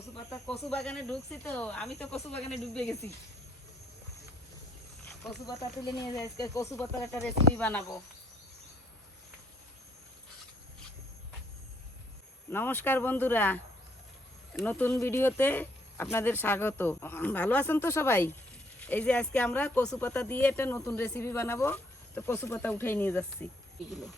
কচু বাগানে ঢুকছি তো, আমি তো কচু বাগানে ডুবে গেছি। কচু পাতা তুলে নিয়ে যাই, আজকে কচু পাতার একটা রেসিপি বানাবো। নমস্কার বন্ধুরা, নতুন ভিডিওতে আপনাদের স্বাগত। ভালো আছেন তো সবাই? এই যে আজকে আমরা কচু পাতা দিয়ে একটা নতুন রেসিপি বানাবো। তো কচু পাতা উঠাই নিয়ে যাচ্ছি। এগুলো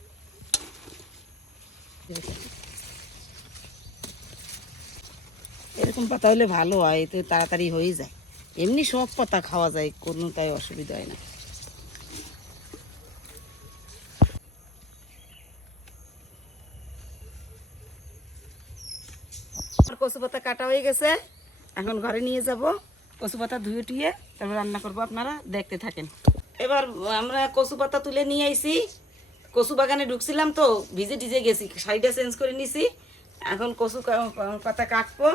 এরকম পাতা হলে ভালো হয়, এতে তাড়াতাড়ি হয়ে যায়। এমনি সব পাতা খাওয়া যায়, কোনো তাই অসুবিধা হয় না। কচু পাতা কাটা হয়ে গেছে, এখন ঘরে নিয়ে যাব। কচু পাতা ধুয়ে টুয়ে তারপর রান্না করবো, আপনারা দেখতে থাকেন। এবার আমরা কচু পাতা তুলে নিয়ে আইছি। কচু বাগানে ঢুকছিলাম তো, ভিজে টিজে গেছি, শাড়িটা চেঞ্জ করে নিছি। এখন কচু পাতা কাটবো,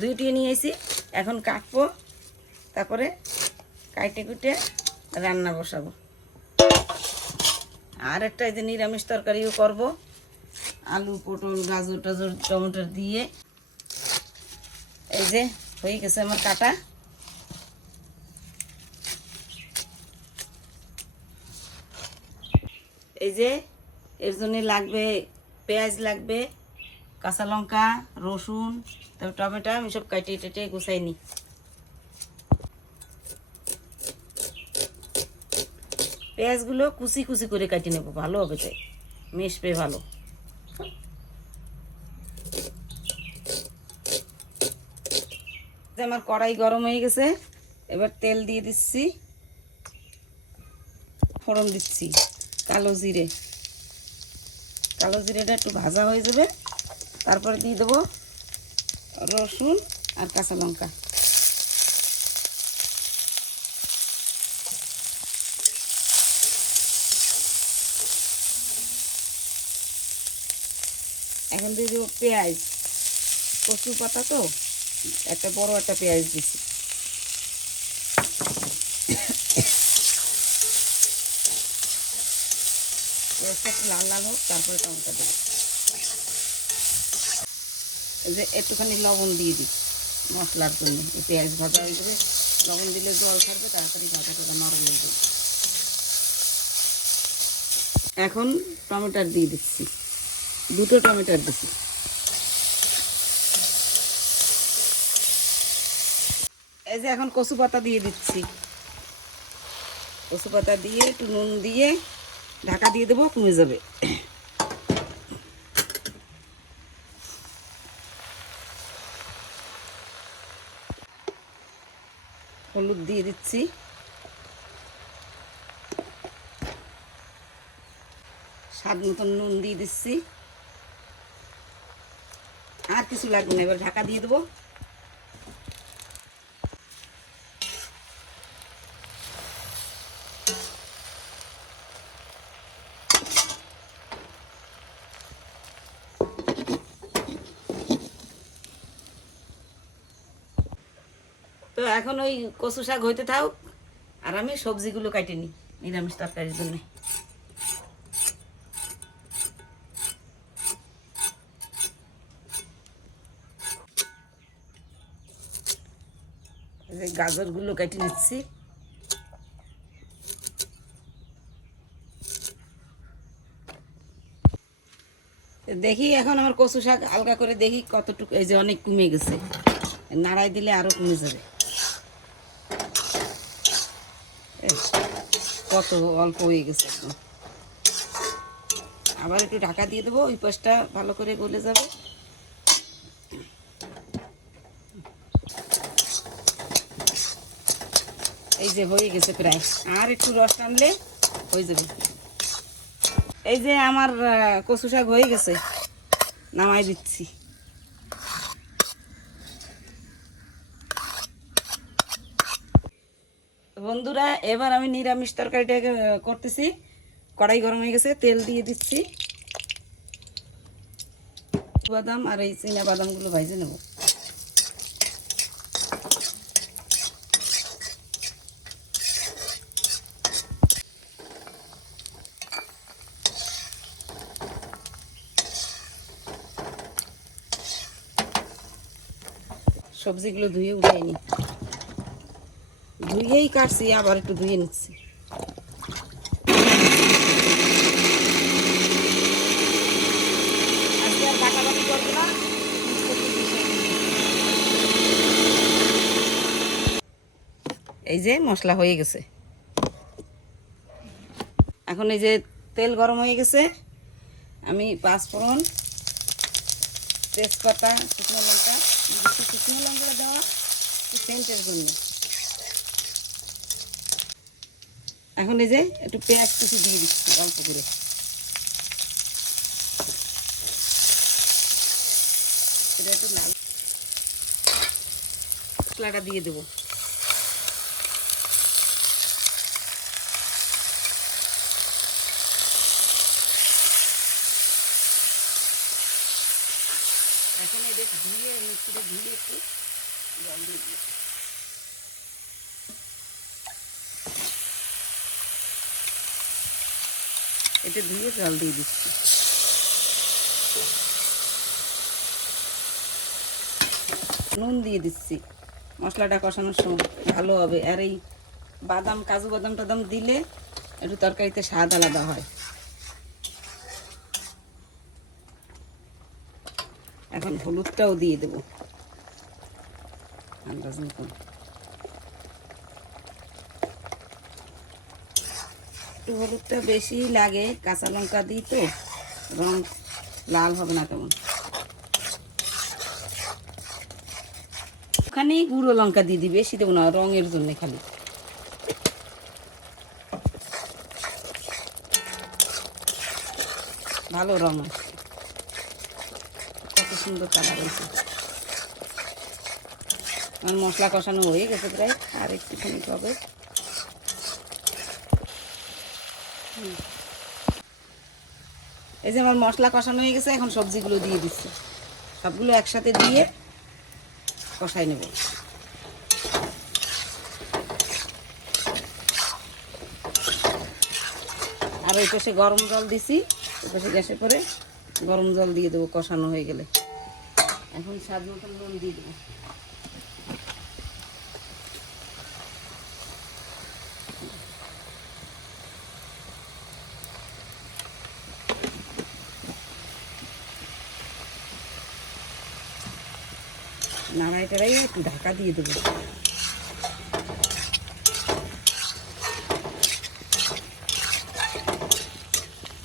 ধুয়ে টুয়ে নিয়ে আইছি। এখন কাটবো, তারপরে কাইটে কুটে রান্না বসাবো। আর একটা এই যে নিরামিষ তরকারিও করব, আলু পটল গাজর টাজর টমেটো দিয়ে। এই যে হয়ে গেছে আমার কাটা। এই যে এর জন্য লাগবে পেঁয়াজ, লাগবে কাঁচা লঙ্কা, রসুন, তারপর টমেটো। আমি সব কাটে টেটে গুছাই নিই। পেঁয়াজগুলো কুচি কুচি করে কাটি নেবো, ভালো হবে, তাই মিশবে ভালো। আমার কড়াই গরম হয়ে গেছে, এবার তেল দিয়ে দিচ্ছি, ফোড়ন দিচ্ছি কালো জিরে। কালো জিরেটা একটু ভাজা হয়ে যাবে, তারপরে দিয়ে দেবো রসুন আর কাঁচা লঙ্কা। এখন দিয়ে দেবো পেঁয়াজ। কচু পাতা তো, একটা বড় একটা পেঁয়াজ দিচ্ছি। পেঁয়াজটা একটু লাল লাল হোক, তারপরে টমেটো দেবো। এই যে একটুখানি লবণ দিয়ে দিই মশলার জন্য, এই পেঁয়াজ ভাজা হয়ে যাবে। লবণ দিলে জল ছাড়বে, তাড়াতাড়ি ভাজাটা নরম হয়ে যাবে। এখন টমেটো দিয়ে দিচ্ছি, দুটো টমেটো দিচ্ছি। এই যে এখন কচু পাতা দিয়ে দিচ্ছি। কচু পাতা দিয়ে একটু নুন দিয়ে ঢাকা দিয়ে দেবো, কমে যাবে। হলুদ দিয়ে দিচ্ছি, স্বাদ মতন নুন দিয়ে দিচ্ছি। আর কিছু লাগবে না, এবার ঢাকা দিয়ে দেবো। তো এখন ওই কচু শাক হইতে থাক, আর আমি সবজিগুলো কাটে নিই নিরামিষ তরকারির জন্য। গাজরগুলো কেটে নিচ্ছি। দেখি এখন আমার কচু শাক হালকা করে দেখি কতটুকু। এই যে অনেক কমে গেছে, নাড়াই দিলে আরো কমে যাবে। কত অল্প হয়ে গেছে একদম। আবার একটু ঢাকা দিয়ে দেবো, ওই পাশটা ভালো করে গলে যাবে। এই যে হয়ে গেছে প্রায়, আর একটু রস টানলে হয়ে যাবে। এই যে আমার কচু শাক হয়ে গেছে, নামাই দিচ্ছি। বন্ধুরা, এবার আমি নিরামিষ তরকারিটা করতেছি। কড়াই গরম হয়ে গেছে, তেল দিয়ে দিচ্ছি। বাদাম আর এই চীনা বাদামগুলো ভাজে নেব। সবজিগুলো ধুয়ে উঠাই নি, ধুয়েই কাটছি, আবার একটু ধুয়ে নিচ্ছি। আজকে আর বাটাবাটি করবো না, এই যে মশলা হয়ে গেছে। এখন এই যে তেল গরম হয়ে গেছে, আমি পাঁচফোড়ন, তেজপাতা, শুকনো লঙ্কা, শুকনো লঙ্কা দেওয়া সেন্টের জন্য। এখন এই যে একটু পেঁয়াজ কুচি দিয়ে দিচ্ছি অল্প করে। এটা একটু লাল মশলাটা দিয়ে দেবো। এখন এটা ধুয়ে মিক্সিতে ধুয়ে একটু জল দিয়ে দিই। এটা ধুয়ে জল দিয়ে দিচ্ছি। নুন দিয়ে দিচ্ছি, মশলাটা কষানোর সময় ভালো হবে। আর এই বাদাম, কাজু বাদাম টাদাম দিলে একটু তরকারিতে স্বাদ আলাদা হয়। এখন হলুদটাও দিয়ে দেবো আন্দাজ মতন। একটু হলুদটা বেশি লাগে, কাঁচা লঙ্কা দিই তো, রং লাল হবে না তেমন। ওখানেই গুঁড়ো লঙ্কা দিয়ে দিই, বেশি দেবো না, রঙের জন্য খালি। ভালো রং আসছে, কত সুন্দর কালার হয়েছে। আমার মশলা কষানো হয়ে গেছে প্রায়, আর একটুখানি হবে। এই যে আমার মশলা কষানো হয়ে গেছে, এখন সবজিগুলো দিয়ে দিচ্ছি। সবগুলো একসাথে দিয়ে কষাই নেব। আর ওই পাশে গরম জল দিছি, ওই পাশে গ্যাসে করে গরম জল দিয়ে দেবো কষানো হয়ে গেলে। এখন স্বাদ মতন নুন দিয়ে দেবো। নাড়াই টাড়াই একটু ঢাকা দিয়ে দেবো।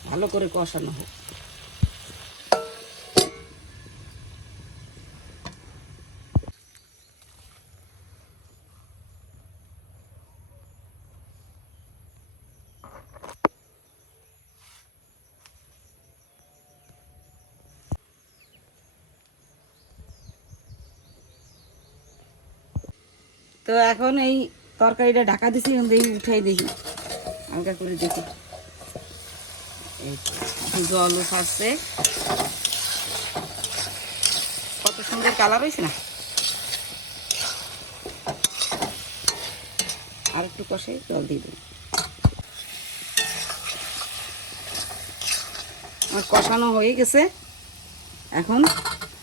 ভালো করে কষানো হোক। তো এখন এই তরকারিটা ঢাকা দিছি, এখন দেখি উঠাই দেখি, হালকা করে দেখি। এই জলও ছাড়ছে, কত সুন্দর কালার হয়েছে না। আর একটু কষে জল দিয়ে দেবো। আমার কষানো হয়ে গেছে, এখন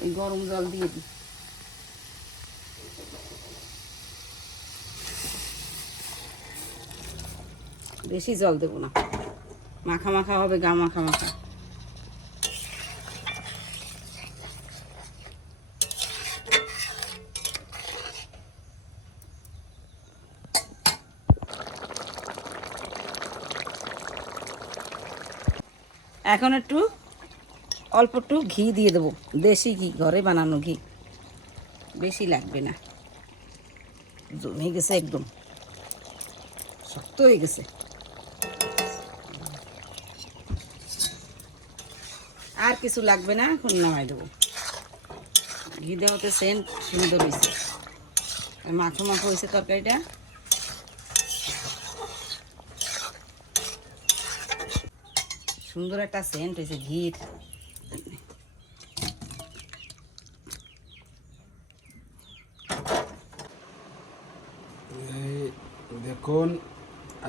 এই গরম জল দিয়ে দিই। বেশি জল দেবো না, মাখা মাখা হবে, গা মাখা মাখা। এখন একটু অল্প একটু ঘি দিয়ে দেবো, দেশি ঘি, ঘরে বানানো ঘি, বেশি লাগবে না। জমে গেছে, একদম শক্ত হয়ে গেছে। আর কিছু লাগবে না, এখন নামাই দেবো। ঘি দেওয়াতে সেন্ট সুন্দর হয়েছে, মাখো মাখো হয়েছে তরকারিটা। সুন্দর একটা সেন্ট হয়েছে ঘির। দেখুন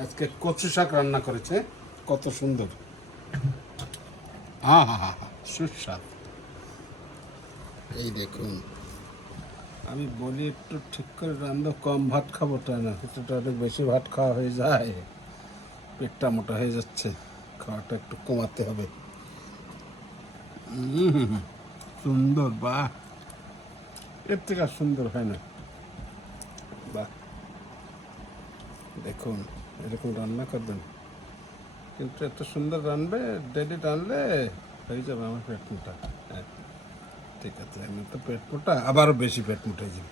আজকে কচু শাক রান্না করেছে, কত সুন্দর। হ্যাঁ হ্যাঁ হ্যাঁ হ্যাঁ, সুস্বাদ। এই দেখুন আমি বলি একটু ঠিক করে রান্না, কম ভাত খাবো তাই না, কিছুটা অনেক বেশি ভাত খাওয়া হয়ে যায়, পেটটা মোটা হয়ে যাচ্ছে, খাওয়াটা একটু কমাতে হবে। সুন্দর, বাহ, এর থেকে আর সুন্দর হয় না, বাহ। দেখুন এরকম রান্না করবেন, কিন্তু এত সুন্দর রানবে, ডেলি রানলে হয়ে যাবে আমার পেট মোটা। হ্যাঁ ঠিক আছে, আমি তো পেট মোটা, আবারও বেশি পেট মোটা হয়ে যাবে।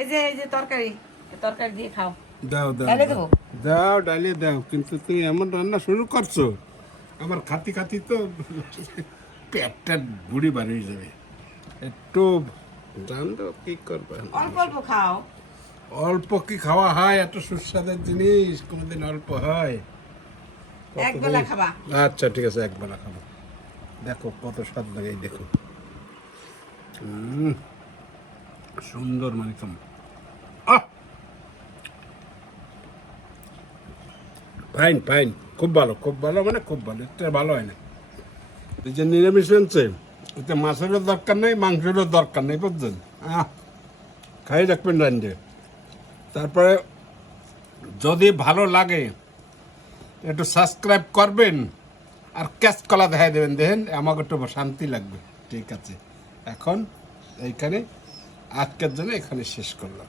এই যে তরকারি, তরকারি দিয়ে খাও। দাও দাও ডালে দাও দেবো? দাও, ডালিয়ে দাও, কিন্তু তুমি এমন রান্না শুরু করছো, আমার খাতি খাতি তো পেটটা বুড়ি বাড়িয়ে যাবে। একটু জানতো কি করবে। অল্প অল্প খাও। অল্প কি খাওয়া হয়? এত সুস্বাদের জিনিস কোনোদিন অল্প হয়? এক বেলা খাবা। আচ্ছা ঠিক আছে, একবেলা খাবো। দেখো কত স্বাদ লাগে, এই দেখো। সুন্দর মানিকম। ফাইন ফাইন, খুব ভালো, খুব ভালো, মানে খুব ভালো, এটা ভালো হয় না। এই যে নিরামিষ আনছে, এতে মাছেরও দরকার নেই, মাংসেরও দরকার নেই, বুঝছেন? খাই রাখবেন রান্ধে। তারপরে যদি ভালো লাগে একটু সাবস্ক্রাইব করবেন, আর ক্যাচ কলা দেখাই দেবেন, দেখেন আমাকে একটু শান্তি লাগবে। ঠিক আছে, এখন এইখানে আজকের জন্য এখানে শেষ করলাম।